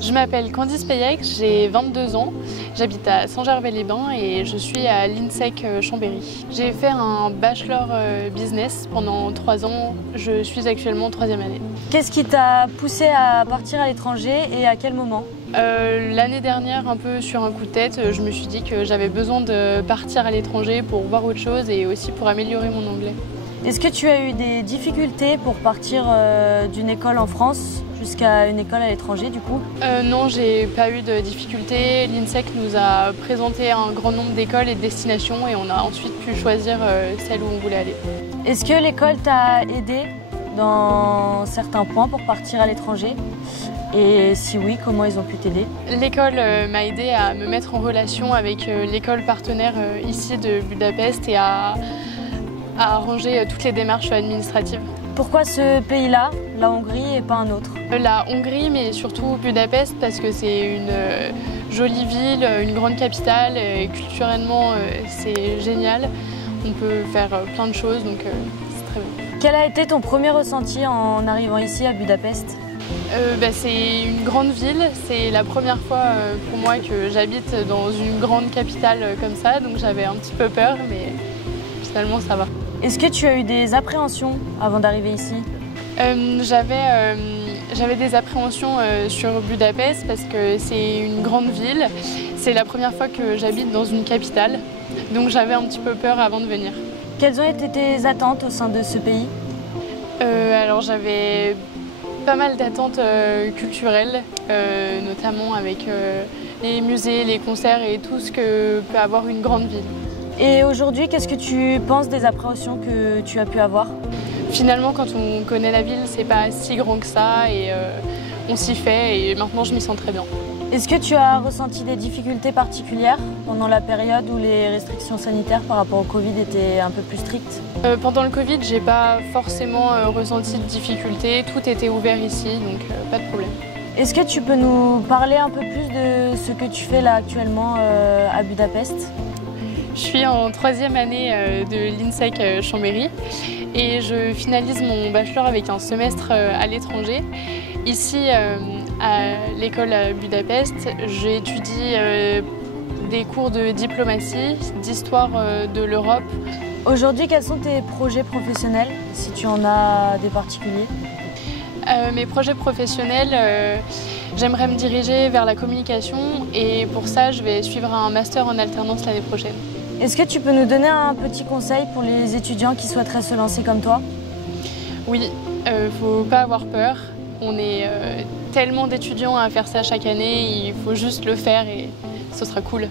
Je m'appelle Candice Payec, j'ai 22 ans, j'habite à Saint-Gervais-les-Bains et je suis à l'INSEC Chambéry. J'ai fait un bachelor business pendant 3 ans, je suis actuellement en 3e année. Qu'est-ce qui t'a poussé à partir à l'étranger et à quel moment? L'année dernière, un peu sur un coup de tête, je me suis dit que j'avais besoin de partir à l'étranger pour voir autre chose et aussi pour améliorer mon anglais. Est-ce que tu as eu des difficultés pour partir d'une école en France jusqu'à une école à l'étranger du coup? Non, j'ai pas eu de difficultés. L'INSEC nous a présenté un grand nombre d'écoles et de destinations et on a ensuite pu choisir celle où on voulait aller. Est-ce que l'école t'a aidé dans certains points pour partir à l'étranger? Et si oui, comment ils ont pu t'aider? L'école m'a aidé à me mettre en relation avec l'école partenaire ici de Budapest et à arranger toutes les démarches administratives. Pourquoi ce pays-là, la Hongrie, et pas un autre? La Hongrie, mais surtout Budapest, parce que c'est une jolie ville, une grande capitale, et culturellement c'est génial. On peut faire plein de choses, donc c'est très bien. Quel a été ton premier ressenti en arrivant ici à Budapest? C'est une grande ville, c'est la première fois pour moi que j'habite dans une grande capitale comme ça, donc j'avais un petit peu peur, mais finalement ça va. Est-ce que tu as eu des appréhensions avant d'arriver ici? J'avais des appréhensions sur Budapest parce que c'est une grande ville, c'est la première fois que j'habite dans une capitale, donc j'avais un petit peu peur avant de venir. Quelles ont été tes attentes au sein de ce pays? Alors j'avais pas mal d'attentes culturelles, notamment avec les musées, les concerts et tout ce que peut avoir une grande ville. Et aujourd'hui, qu'est-ce que tu penses des appréhensions que tu as pu avoir? Finalement, quand on connaît la ville, c'est pas si grand que ça et on s'y fait et maintenant je m'y sens très bien. Est-ce que tu as ressenti des difficultés particulières pendant la période où les restrictions sanitaires par rapport au Covid étaient un peu plus strictes? Pendant le Covid, j'ai pas forcément ressenti de difficultés, tout était ouvert ici, donc pas de problème. Est-ce que tu peux nous parler un peu plus de ce que tu fais là actuellement à Budapest? Je suis en 3e année de l'INSEC Chambéry et je finalise mon bachelor avec un semestre à l'étranger. Ici, à l'école à Budapest, j'étudie des cours de diplomatie, d'histoire de l'Europe. Aujourd'hui, quels sont tes projets professionnels, si tu en as des particuliers? Mes projets professionnels, j'aimerais me diriger vers la communication et pour ça, je vais suivre un master en alternance l'année prochaine. Est-ce que tu peux nous donner un petit conseil pour les étudiants qui souhaiteraient se lancer comme toi? Oui, faut pas avoir peur. On est tellement d'étudiants à faire ça chaque année, il faut juste le faire et ce sera cool.